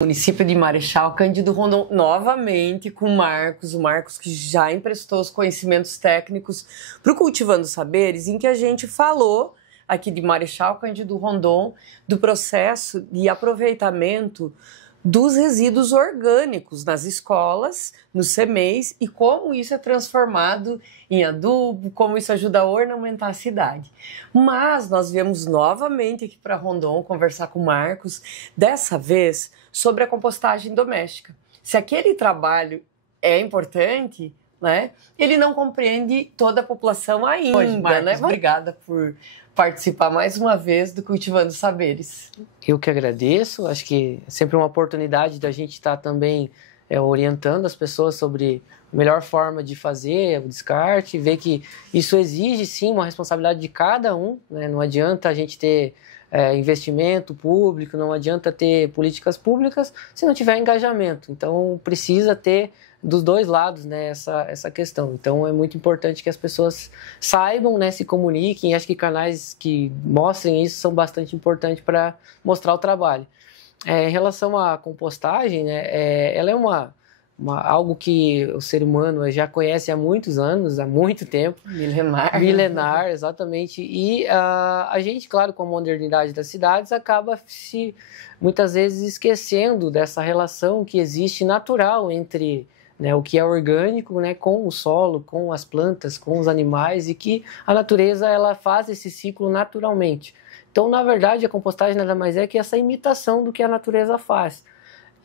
Município de Marechal Cândido Rondon, novamente com o Marcos que já emprestou os conhecimentos técnicos para o Cultivando Saberes, em que a gente falou aqui de Marechal Cândido Rondon do processo de aproveitamento dos resíduos orgânicos nas escolas, nos CMEs, e como isso é transformado em adubo, como isso ajuda a ornamentar a cidade. Mas nós viemos novamente aqui para Rondon conversar com o Marcos, dessa vez sobre a compostagem doméstica. Se aquele trabalho é importante, né, ele não compreende toda a população ainda. Hoje, Marcos, né? Obrigada por participar mais uma vez do Cultivando Saberes. Eu que agradeço, acho que é sempre uma oportunidade da gente estar também orientando as pessoas sobre a melhor forma de fazer o descarte, ver que isso exige sim uma responsabilidade de cada um, né? Não adianta a gente ter investimento público, não adianta ter políticas públicas se não tiver engajamento. Então precisa ter dos dois lados, né, essa questão. Então é muito importante que as pessoas saibam, né, se comuniquem. Acho que canais que mostrem isso são bastante importantes para mostrar o trabalho. Em relação à compostagem, né, ela é algo que o ser humano já conhece há muitos anos, há muito tempo. Milenar, exatamente. E a gente, claro, com a modernidade das cidades, acaba se muitas vezes esquecendo dessa relação que existe natural entre, né, o que é orgânico, né, com o solo, com as plantas, com os animais, e que a natureza ela faz esse ciclo naturalmente. Então, na verdade, a compostagem nada mais é que essa imitação do que a natureza faz.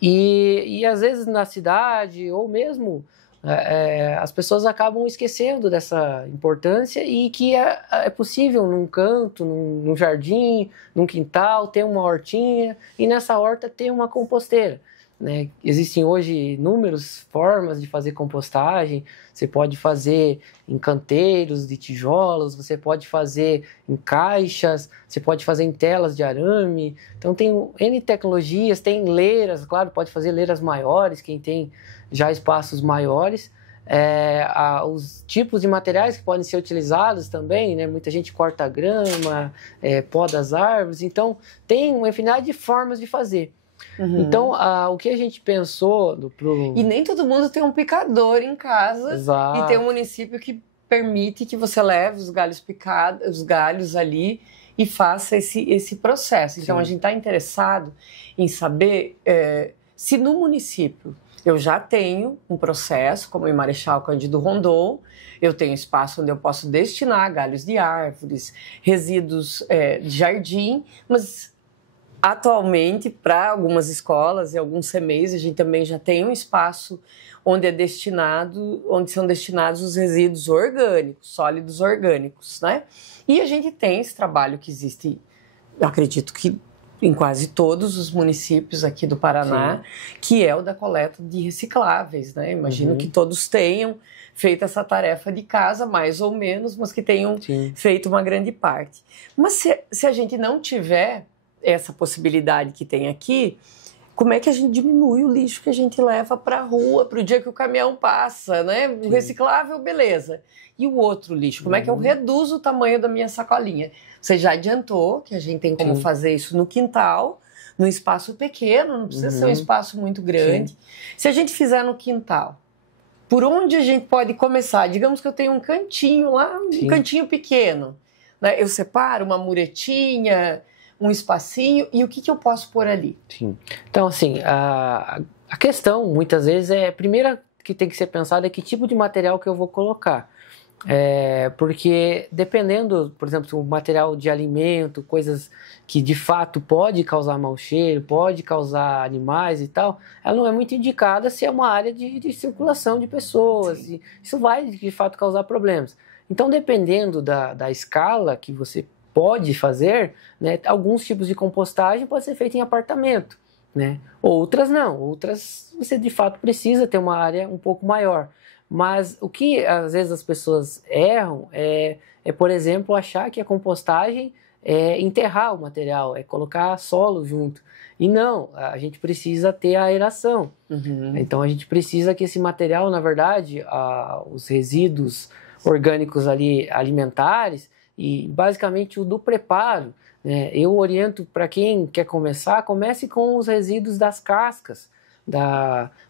E às vezes na cidade, ou mesmo as pessoas acabam esquecendo dessa importância, e que é possível num canto, num jardim, num quintal, ter uma hortinha, e nessa horta ter uma composteira, né? Existem hoje inúmeras formas de fazer compostagem. Você pode fazer em canteiros de tijolos, você pode fazer em caixas, você pode fazer em telas de arame. Então tem N tecnologias, tem leiras, claro, pode fazer leiras maiores, quem tem já espaços maiores. Os tipos de materiais que podem ser utilizados também, né? Muita gente corta grama, poda as árvores, então tem uma infinidade de formas de fazer. Uhum. Então, o que a gente pensou... E nem todo mundo tem um picador em casa. Exato. E tem um município que permite que você leve os galhos picados, os galhos ali, e faça esse processo. Então, a gente está interessado em saber se no município eu já tenho um processo, como em Marechal Cândido Rondon, eu tenho espaço onde eu posso destinar galhos de árvores, resíduos de jardim, mas... Atualmente, para algumas escolas e alguns CMEs, a gente também já tem um espaço onde são destinados os resíduos orgânicos, sólidos orgânicos, né? E a gente tem esse trabalho que existe, eu acredito que em quase todos os municípios aqui do Paraná, sim, que é o da coleta de recicláveis, né? Imagino que todos tenham feito essa tarefa de casa, mais ou menos, mas que tenham feito uma grande parte. Mas se a gente não tiver essa possibilidade que tem aqui, como é que a gente diminui o lixo que a gente leva para a rua, para o dia que o caminhão passa, né? O reciclável, beleza. E o outro lixo, como é que eu reduzo o tamanho da minha sacolinha? Você já adiantou que a gente tem como fazer isso no quintal, num espaço pequeno, não precisa ser um espaço muito grande. Se a gente fizer no quintal, por onde a gente pode começar? Digamos que eu tenho um cantinho lá, um cantinho pequeno, né? Eu separo uma muretinha, um espacinho, e o que eu posso pôr ali? Sim. Então, assim, a questão, muitas vezes, a primeira que tem que ser pensada é que tipo de material que eu vou colocar. Porque dependendo, por exemplo, o material de alimento, coisas que de fato pode causar mau cheiro, pode causar animais e tal, ela não é muito indicada se é uma área de circulação de pessoas. E isso vai, de fato, causar problemas. Então, dependendo da escala que você pode fazer, né, alguns tipos de compostagem pode ser feito em apartamento, né? Outras não, outras você de fato precisa ter uma área um pouco maior. Mas o que às vezes as pessoas erram por exemplo, achar que a compostagem é enterrar o material, é colocar solo junto. E não, a gente precisa ter a aeração. Então a gente precisa que esse material, na verdade, os resíduos orgânicos ali alimentares, e basicamente o do preparo, Eu oriento para quem quer começar, comece com os resíduos das cascas,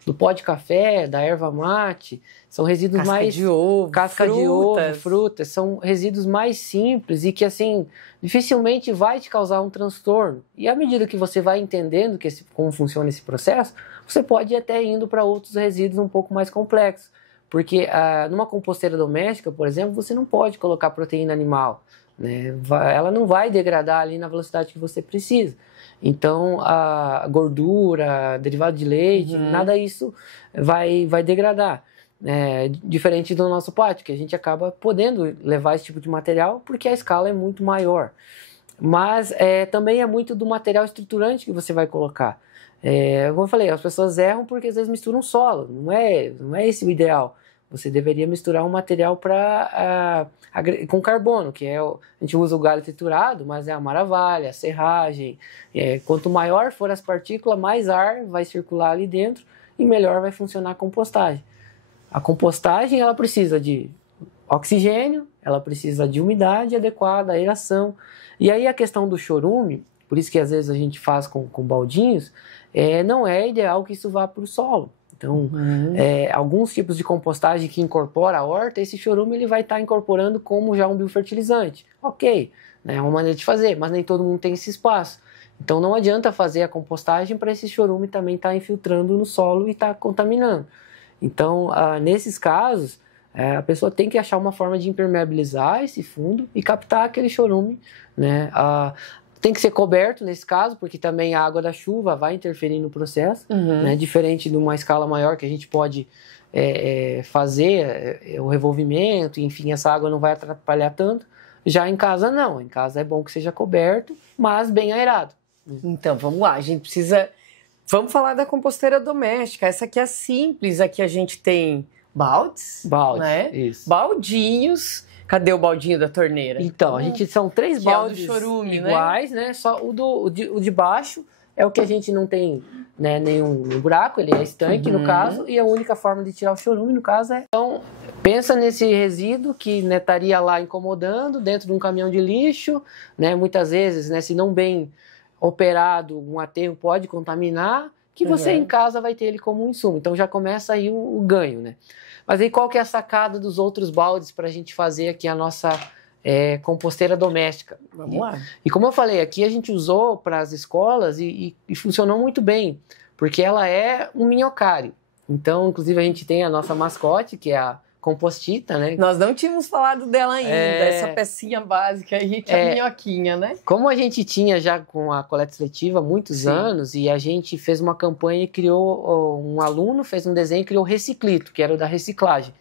do pó de café, da erva mate, são resíduos casca mais... de ovo, casca de ovo, frutas, são resíduos mais simples e que, assim, dificilmente vai te causar um transtorno. E à medida que você vai entendendo como funciona esse processo, você pode ir até indo para outros resíduos um pouco mais complexos. Porque numa composteira doméstica, por exemplo, você não pode colocar proteína animal, né? Ela não vai degradar ali na velocidade que você precisa. Então, a gordura, derivado de leite, nada disso vai degradar. Diferente do nosso pátio, que a gente acaba podendo levar esse tipo de material porque a escala é muito maior. Mas também é muito do material estruturante que você vai colocar. Como eu falei, as pessoas erram porque às vezes misturam solo. Não é esse o ideal. Você deveria misturar um material com carbono, que a gente usa o galho triturado, mas é a maravalha, a serragem. Quanto maior for as partículas, mais ar vai circular ali dentro e melhor vai funcionar a compostagem. A compostagem ela precisa de oxigênio, ela precisa de umidade adequada, aeração. E aí a questão do chorume, por isso que às vezes a gente faz com baldinhos, não é ideal que isso vá para o solo. Então, alguns tipos de compostagem que incorpora a horta, esse chorume ele vai estar incorporando como já um biofertilizante. Ok, é uma maneira de fazer, mas nem todo mundo tem esse espaço. Então não adianta fazer a compostagem para esse chorume também estar infiltrando no solo e estar contaminando. Então, nesses casos, a pessoa tem que achar uma forma de impermeabilizar esse fundo e captar aquele chorume, né? Tem que ser coberto nesse caso, porque também a água da chuva vai interferir no processo, né? Diferente de uma escala maior que a gente pode fazer o revolvimento, enfim, essa água não vai atrapalhar tanto. Já em casa não, em casa é bom que seja coberto, mas bem aerado. Então, vamos lá, a gente precisa... Vamos falar da composteira doméstica, essa aqui é simples, aqui a gente tem baldes, né? Isso. Baldinhos... Cadê o baldinho da torneira? Então, a gente são 3 baldes chorume, iguais, né? Só o de baixo é o que a gente não tem, né, nenhum buraco, ele é estanque no caso, e a única forma de tirar o chorume, no caso, Então, pensa nesse resíduo que estaria lá incomodando dentro de um caminhão de lixo, né? Muitas vezes, né, se não bem operado, um aterro pode contaminar, que você em casa vai ter ele como um insumo. Então já começa aí o ganho, né? Mas aí qual que é a sacada dos outros baldes para a gente fazer aqui a nossa composteira doméstica? Vamos lá. E como eu falei, aqui a gente usou para as escolas e funcionou muito bem, porque ela é um minhocário. Então, inclusive, a gente tem a nossa mascote, que é a compostita, né? Nós não tínhamos falado dela ainda, essa pecinha básica aí, que é a minhoquinha, né? Como a gente tinha já com a coleta seletiva há muitos anos, e a gente fez uma campanha e criou, um aluno fez um desenho e criou o Reciclito, que era o da reciclagem.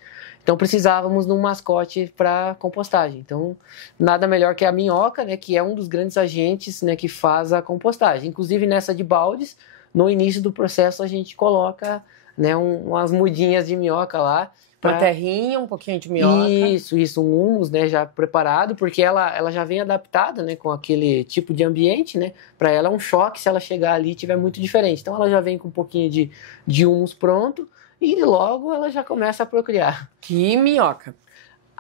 Então precisávamos de um mascote para compostagem. Então, nada melhor que a minhoca, né, que é um dos grandes agentes, né, que faz a compostagem. Inclusive nessa de baldes, no início do processo a gente coloca, né, umas mudinhas de minhoca lá. Uma terrinha, um pouquinho de minhoca. Isso, um humus, né, já preparado, porque ela já vem adaptada, né, com aquele tipo de ambiente, né, para ela é um choque se ela chegar ali e tiver muito diferente. Então ela já vem com um pouquinho de humus pronto e logo ela já começa a procriar. Que minhoca.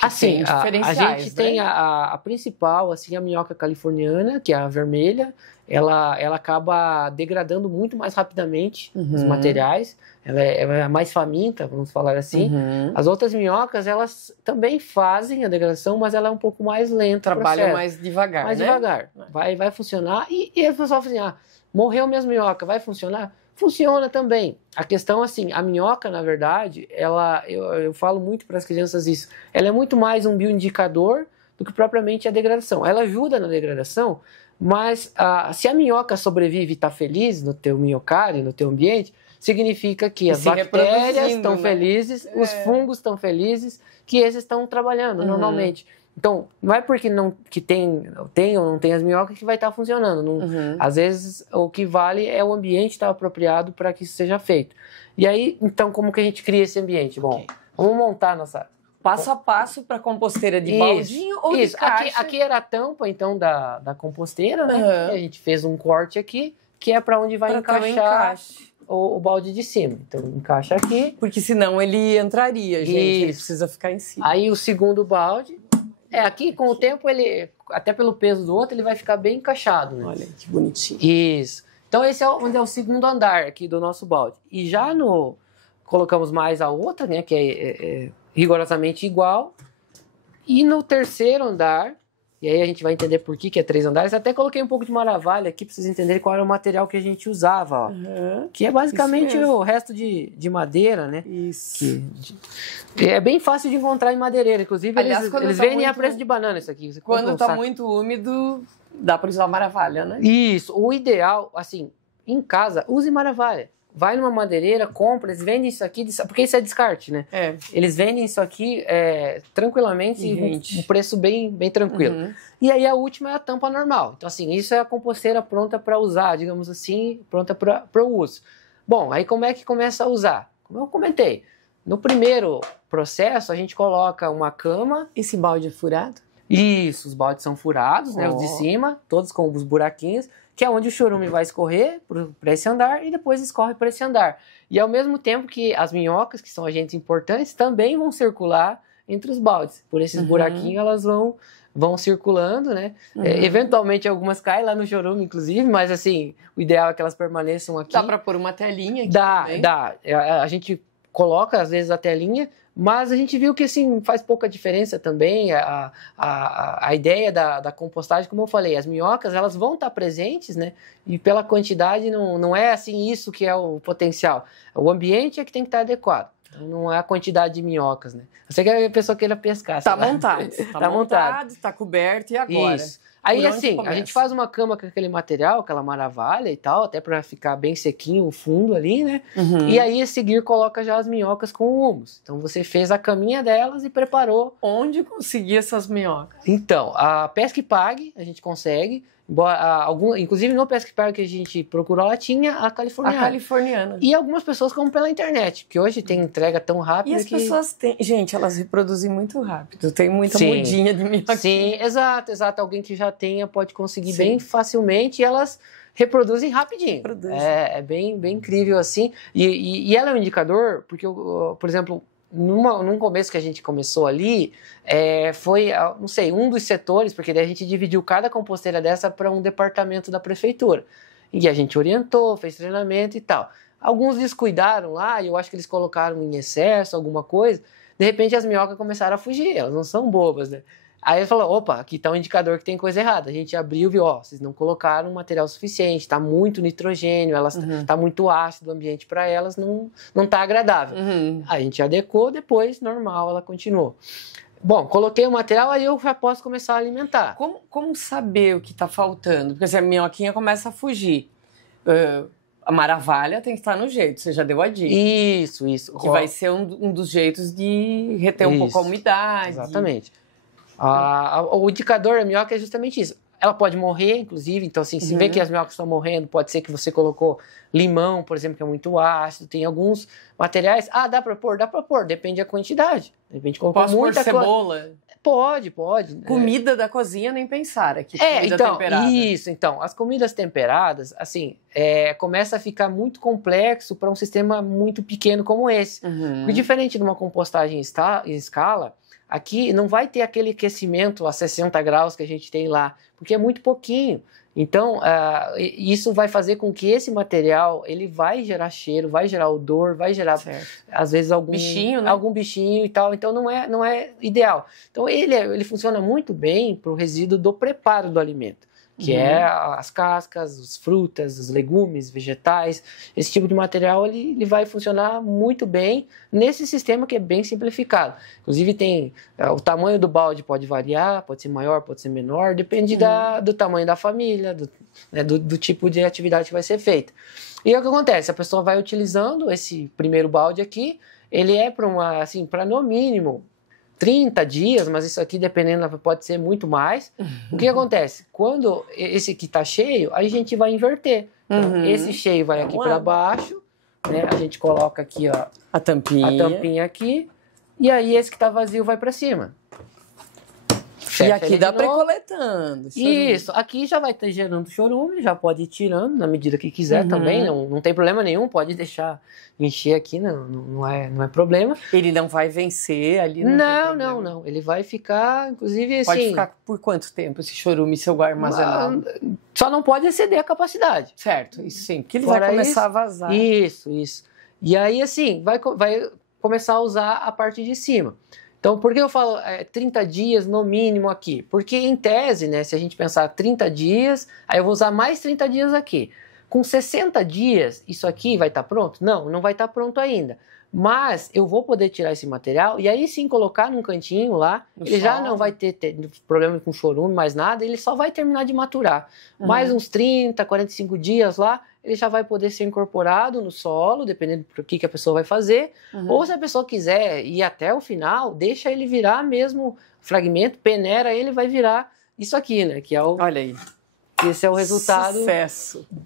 Assim, a gente tem a principal, assim, a minhoca californiana, que é a vermelha. Ela acaba degradando muito mais rapidamente os materiais. Ela é mais faminta, vamos falar assim. As outras minhocas, elas também fazem a degradação, mas ela é um pouco mais lenta. Trabalha mais devagar, mais devagar. Vai funcionar. E o pessoal fala assim, morreu minhas minhocas, vai funcionar? Funciona também. A questão, assim, a minhoca, na verdade, eu falo muito para as crianças isso, ela é muito mais um bioindicador do que propriamente a degradação. Ela ajuda na degradação, mas se a minhoca sobrevive e está feliz no teu minhocário, no teu ambiente, significa que as bactérias estão felizes, os fungos estão felizes, que esses estão trabalhando normalmente. Então, não é porque tem ou não tem as minhocas que vai estar funcionando. Às vezes, o que vale é o ambiente estar apropriado para que isso seja feito. E aí, então, como que a gente cria esse ambiente? Bom, vamos montar nossa... Passo a passo para composteira de baldinho ou de caixa? Aqui era a tampa, então, da composteira, né? E a gente fez um corte aqui, que é para onde vai encaixar o balde de cima. Então, encaixa aqui. Porque senão ele entraria, gente. Ele precisa ficar em cima. Aí, o segundo balde... Aqui com o tempo, ele, até pelo peso do outro, ele vai ficar bem encaixado, né? Olha, que bonitinho. Isso. Então esse é onde é o segundo andar aqui do nosso balde. E já colocamos mais a outra, né? Que é rigorosamente igual. E no terceiro andar, e aí a gente vai entender por que é 3 andares. Até coloquei um pouco de maravilha aqui para vocês entenderem qual era o material que a gente usava, ó. Que é basicamente o resto de madeira, né? Isso. É bem fácil de encontrar em madeireira. Inclusive, aliás, eles vendem a preço de banana isso aqui. Quando tá muito úmido, dá para usar maravilha, né? Isso. O ideal, assim, em casa, use maravilha. Vai numa madeireira, compra, eles vendem isso aqui, porque isso é descarte, né? Eles vendem isso aqui tranquilamente, um preço bem tranquilo. E aí a última é a tampa normal. Então, assim, isso é a composteira pronta para usar, digamos assim, pronta para o uso. Bom, aí como é que começa a usar? Como eu comentei, no primeiro processo a gente coloca uma cama. Esse balde é furado? Isso, os baldes são furados, né? Os de cima, todos com os buraquinhos, que é onde o chorume vai escorrer para esse andar e depois escorre para esse andar. E ao mesmo tempo que as minhocas, que são agentes importantes, também vão circular entre os baldes. Por esses buraquinhos elas vão circulando, né? Eventualmente algumas caem lá no chorume, inclusive, mas assim, o ideal é que elas permaneçam aqui. Dá para pôr uma telinha aqui também? Dá. A gente coloca às vezes a telinha, mas a gente viu que assim, faz pouca diferença também. A ideia da compostagem, como eu falei, as minhocas elas vão estar presentes, né? E pela quantidade não é assim isso que é o potencial. O ambiente é que tem que estar adequado. Então não é a quantidade de minhocas, né? Eu sei que a pessoa queira pescar. Tá montado. Tá montado, tá coberto e agora? Isso. Aí assim, a gente faz uma cama com aquele material, aquela maravilha e tal, até para ficar bem sequinho o fundo ali, né? E aí a seguir coloca já as minhocas com o humus. Então você fez a caminha delas e preparou. Onde conseguir essas minhocas? Então, a Pesca e Pague a gente consegue. Inclusive no Pesca e Pague que a gente procurou, ela tinha a californiana. A californiana. E algumas pessoas compram pela internet, porque hoje tem entrega tão rápida. E as pessoas têm... Gente, elas reproduzem muito rápido. Tem muita mudinha de minhoca. Sim, exato. Alguém que já tenha pode conseguir bem facilmente e elas reproduzem rapidinho. É bem incrível assim. E ela é um indicador, porque, por exemplo, num começo que a gente começou ali, foi, não sei, um dos setores, porque daí a gente dividiu cada composteira dessa para um departamento da prefeitura. E a gente orientou, fez treinamento e tal. Alguns descuidaram lá, e eu acho que eles colocaram em excesso alguma coisa. De repente as minhocas começaram a fugir, elas não são bobas, né? Aí ele falou, opa, aqui tá um indicador que tem coisa errada. A gente abriu e viu, vocês não colocaram material suficiente, tá muito nitrogênio, tá muito ácido o ambiente para elas, não tá agradável. A gente adequou, depois, normal, ela continuou. Bom, coloquei o material, aí eu já posso começar a alimentar. Como saber o que tá faltando? Porque se a minhoquinha começa a fugir, a maravilha tem que estar no jeito, você já deu a dica. Isso. Que vai ser um dos jeitos de reter um pouco a umidade. Exatamente. O indicador da minhoca é justamente isso. Ela pode morrer, inclusive, então assim, se vê que as minhocas estão morrendo, pode ser que você colocou limão, por exemplo, que é muito ácido, tem alguns materiais, dá pra pôr, depende da quantidade. De repente colocou Posso muita pôr cebola? Pode. Comida da cozinha, nem pensar aqui, comida temperada. Então, as comidas temperadas, assim, começa a ficar muito complexo para um sistema muito pequeno como esse. Porque diferente de uma compostagem em escala, aqui não vai ter aquele aquecimento a 60 graus que a gente tem lá, porque é muito pouquinho. Então, isso vai fazer com que esse material, ele vai gerar cheiro, vai gerar odor, vai gerar, às vezes, algum bichinho e tal. Então, não é ideal. Então, ele funciona muito bem para o resíduo do preparo do alimento, que é as cascas, as frutas, os legumes, vegetais. Esse tipo de material ele vai funcionar muito bem nesse sistema que é bem simplificado. Inclusive o tamanho do balde pode variar, pode ser maior, pode ser menor, depende do tamanho da família, do tipo de atividade que vai ser feita. E o que acontece? A pessoa vai utilizando esse primeiro balde aqui, ele é para no mínimo 30 dias, mas isso aqui, dependendo, pode ser muito mais. O que acontece? Quando esse aqui está cheio, a gente vai inverter. Então, esse cheio vai aqui para baixo, né? A gente coloca aqui, ó, a tampinha aqui, e aí esse que está vazio vai para cima. E aqui dá para ir coletando. Isso, aqui já vai estar gerando chorume, já pode ir tirando na medida que quiser também, não tem problema nenhum, pode deixar encher aqui, não é problema. Ele não vai vencer ali? Não, ele vai ficar, inclusive assim... Pode ficar por quanto tempo esse chorume se eu armazenar? Só não pode exceder a capacidade. Certo, isso sim, porque ele vai começar a vazar. Isso. E aí assim, vai começar a usar a parte de cima. Então, por que eu falo 30 dias no mínimo aqui? Porque, em tese, né, se a gente pensar 30 dias, aí eu vou usar mais 30 dias aqui. Com 60 dias, isso aqui vai estar pronto? Não vai estar pronto ainda. Mas eu vou poder tirar esse material e aí sim colocar num cantinho lá. Ele já não vai ter problema com chorume, mais nada. Ele só vai terminar de maturar. Mais uns 30, 45 dias lá, ele já vai poder ser incorporado no solo, dependendo do que a pessoa vai fazer. Ou se a pessoa quiser ir até o final, deixa ele virar mesmo fragmento, peneira ele, vai virar isso aqui, né? Que é o... Olha aí. Esse é o resultado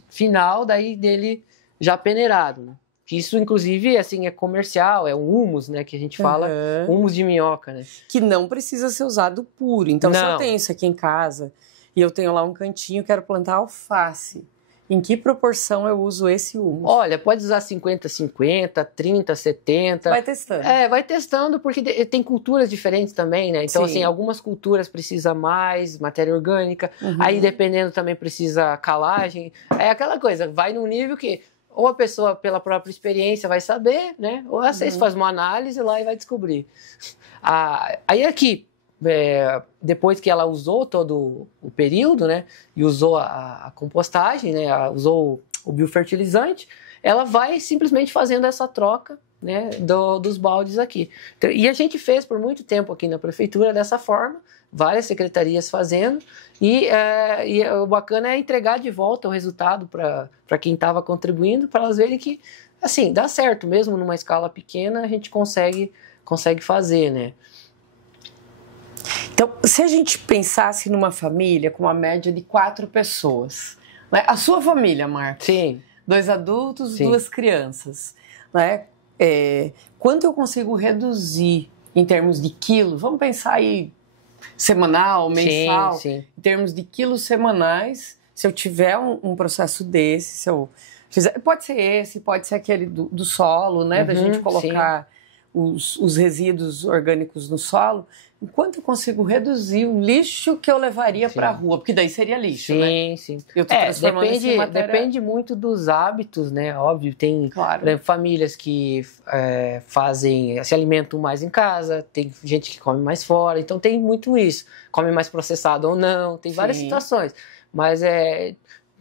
final daí dele já peneirado, né? Isso, inclusive, assim, é comercial, é um humus, né, que a gente fala, humus de minhoca, né? Que não precisa ser usado puro. Então, se eu tenho isso aqui em casa e eu tenho lá um cantinho, quero plantar alface, em que proporção eu uso esse humus? Olha, pode usar 50-50, 30-70. Vai testando. Vai testando, porque tem culturas diferentes também, né? Então, assim, algumas culturas precisa mais matéria orgânica, aí dependendo também precisa calagem. É aquela coisa, vai num nível que... Ou a pessoa, pela própria experiência, vai saber, né? Ou você faz uma análise lá e vai descobrir. Aí aqui, depois que ela usou todo o período, né? E usou a compostagem, né? Usou o biofertilizante, ela vai simplesmente fazendo essa troca, né? Dos baldes aqui. Então, e a gente fez por muito tempo aqui na prefeitura dessa forma, várias secretarias fazendo, e o bacana é entregar de volta o resultado para quem estava contribuindo, para elas verem que, assim, dá certo, mesmo numa escala pequena, a gente consegue fazer, né? Então, se a gente pensasse numa família com uma média de 4 pessoas, né? A sua família, Marcos? Sim. 2 adultos, 2 crianças, né? Quanto eu consigo reduzir em termos de quilos? Vamos pensar aí semanal, mensal, sim. Em termos de quilos semanais, se eu tiver um processo desse, se eu fizer, pode ser esse, pode ser aquele do solo, né, da gente colocar os resíduos orgânicos no solo, enquanto eu consigo reduzir o lixo que eu levaria para a rua, porque daí seria lixo, né? Sim. Eu tô transformando isso em matéria... Depende muito dos hábitos, né? Óbvio, tem famílias que se alimentam mais em casa, tem gente que come mais fora, então tem muito isso. Come mais processado ou não, tem várias situações. Mas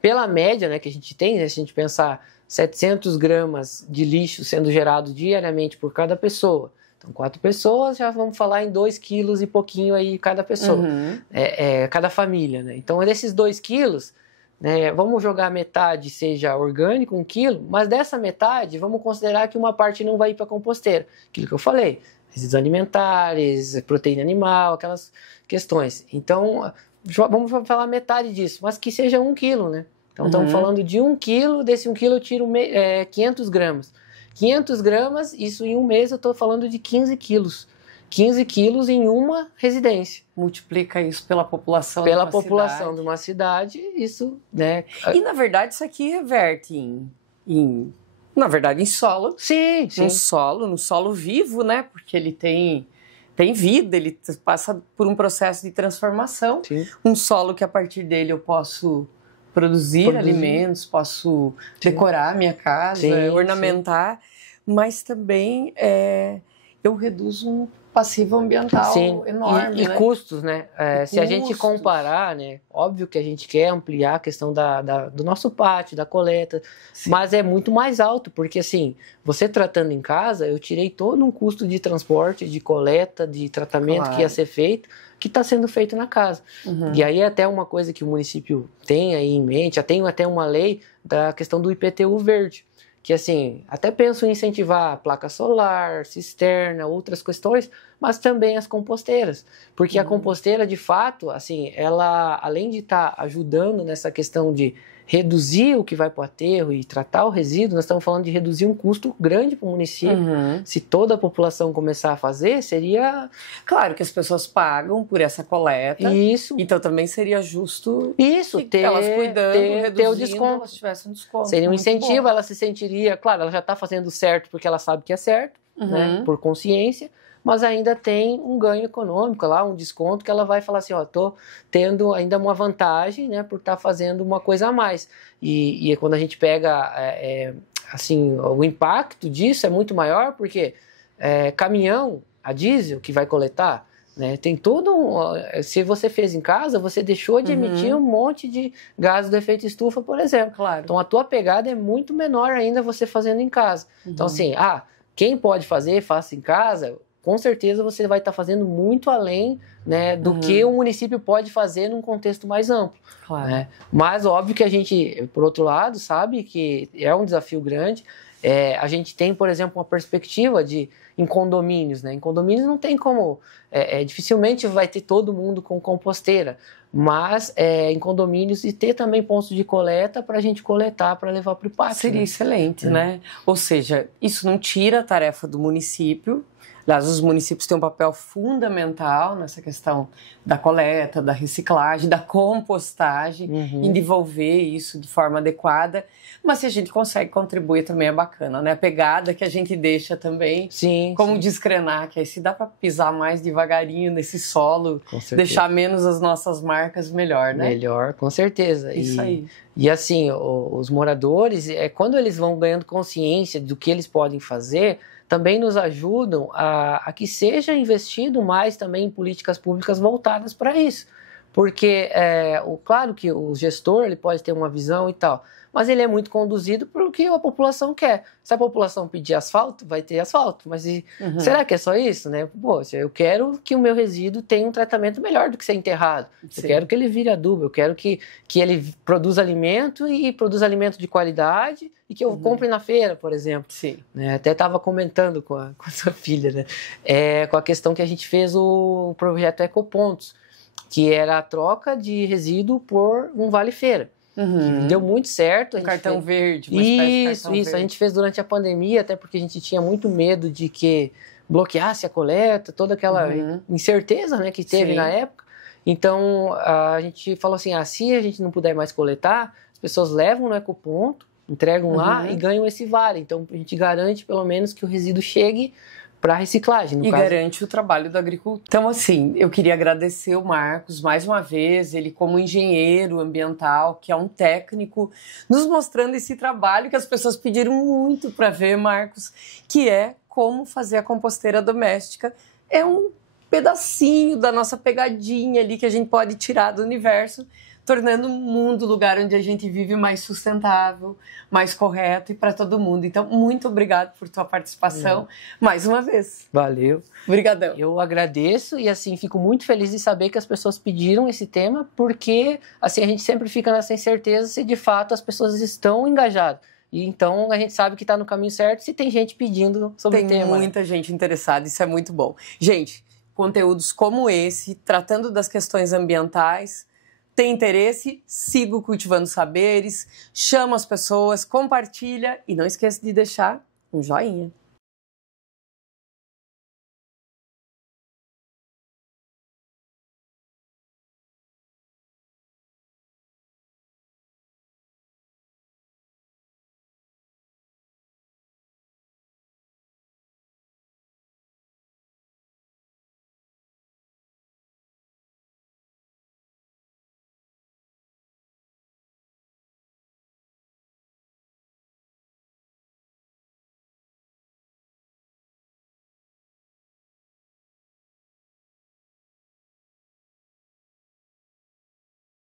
pela média, né, que a gente tem, né, se a gente pensar 700 gramas de lixo sendo gerado diariamente por cada pessoa. Então, 4 pessoas, já vamos falar em 2 quilos e pouquinho aí cada pessoa, cada família, né? Então, desses 2 quilos, né, vamos jogar metade seja orgânico, 1 quilo, mas dessa metade, vamos considerar que uma parte não vai ir para a composteira. Aquilo que eu falei, resíduos alimentares, proteína animal, aquelas questões. Então, vamos falar metade disso, mas que seja 1 quilo, né? Então, estamos falando de 1 quilo, desse 1 quilo eu tiro 500 gramas. 500 gramas, isso em um mês eu estou falando de 15 quilos. 15 quilos em uma residência. Multiplica isso pela população de uma cidade, isso, né? E, na verdade, isso aqui reverte em solo. Sim. No solo vivo, né? Porque ele tem vida, ele passa por um processo de transformação. Sim. Um solo que, a partir dele, eu posso produzir alimentos, posso decorar a minha casa, ornamentar, mas também eu reduzo um passivo ambiental enorme. E custos, né? Se a gente comparar, né? Óbvio que a gente quer ampliar a questão do nosso pátio, da coleta, mas é muito mais alto, porque assim, você tratando em casa, eu tirei todo um custo de transporte, de coleta, de tratamento que ia ser feito, que está sendo feito na casa. E aí é até uma coisa que o município tem aí em mente, já tem até uma lei da questão do IPTU verde, que assim, até penso em incentivar placa solar, cisterna, outras questões, mas também as composteiras, porque a composteira, de fato, assim, ela, além de estar ajudando nessa questão de reduzir o que vai para o aterro e tratar o resíduo, nós estamos falando de reduzir um custo grande para o município. Se toda a população começar a fazer, seria... Claro que as pessoas pagam por essa coleta. Isso. Então também seria justo ter, elas cuidando, ter o desconto. Elas tivessem um desconto. Seria um incentivo, ela se sentiria... Claro, ela já está fazendo certo porque ela sabe que é certo, né, por consciência, mas ainda tem um ganho econômico lá, um desconto que ela vai falar assim, ó, tô tendo ainda uma vantagem, né, por estar fazendo uma coisa a mais. E quando a gente pega, assim, o impacto disso é muito maior, porque caminhão a diesel que vai coletar, né, tem todo se você fez em casa, você deixou de emitir um monte de gases do efeito estufa, por exemplo. Claro. Então a tua pegada é muito menor ainda você fazendo em casa. Então assim, quem pode fazer, faça em casa, com certeza você vai estar fazendo muito além, né, do que o município pode fazer num contexto mais amplo. Claro. Né? Mas óbvio que a gente, por outro lado, sabe que é um desafio grande. A gente tem, por exemplo, uma perspectiva em condomínios. Né? Em condomínios não tem como... dificilmente vai ter todo mundo com composteira, mas em condomínios e ter também pontos de coleta para a gente coletar, para levar para o pátio. Seria excelente, né? Ou seja, isso não tira a tarefa do município. Aliás, os municípios têm um papel fundamental nessa questão da coleta, da reciclagem, da compostagem, em desenvolver isso de forma adequada. Mas se a gente consegue contribuir também é bacana, né? A pegada que a gente deixa também, como diz Krenak, aí se dá para pisar mais devagarinho nesse solo, deixar menos as nossas marcas, melhor, né? Melhor, com certeza. Isso aí. E assim, os moradores, quando eles vão ganhando consciência do que eles podem fazer, também nos ajudam a que seja investido mais também em políticas públicas voltadas para isso. Porque, claro que o gestor ele pode ter uma visão e tal, mas ele é muito conduzido pelo que a população quer. Se a população pedir asfalto, vai ter asfalto. Mas será que é só isso? Né? Poxa, eu quero que o meu resíduo tenha um tratamento melhor do que ser enterrado. Eu quero que ele vire adubo, eu quero que ele produza alimento e produza alimento de qualidade e que eu compre na feira, por exemplo. Até estava comentando com a sua filha, né? Com a questão que a gente fez o projeto Ecopontos, que era a troca de resíduo por um vale-feira. Deu muito certo. Cartão verde. Isso. A gente fez durante a pandemia, até porque a gente tinha muito medo de que bloqueasse a coleta, toda aquela incerteza, né, que teve na época. Então, a gente falou assim, se a gente não puder mais coletar, as pessoas levam no ecoponto, entregam lá e ganham esse vale. Então, a gente garante, pelo menos, que o resíduo chegue para reciclagem. E garante o trabalho do agricultor. Então, assim, eu queria agradecer o Marcos mais uma vez, ele como engenheiro ambiental, que é um técnico, nos mostrando esse trabalho que as pessoas pediram muito para ver, Marcos, que é como fazer a composteira doméstica. É um pedacinho da nossa pegadinha ali que a gente pode tirar do universo, tornando o mundo o lugar onde a gente vive mais sustentável, mais correto e para todo mundo. Então, muito obrigado por tua participação mais uma vez. Valeu. Obrigadão. Eu agradeço e, assim, fico muito feliz de saber que as pessoas pediram esse tema, porque, assim, a gente sempre fica nessa incerteza se, de fato, as pessoas estão engajadas. E, então, a gente sabe que está no caminho certo se tem gente pedindo sobre o tema. Tem muita gente interessada, isso é muito bom. Gente, conteúdos como esse, tratando das questões ambientais, tem interesse? Siga o Cultivando Saberes, chama as pessoas, compartilha e não esqueça de deixar um joinha.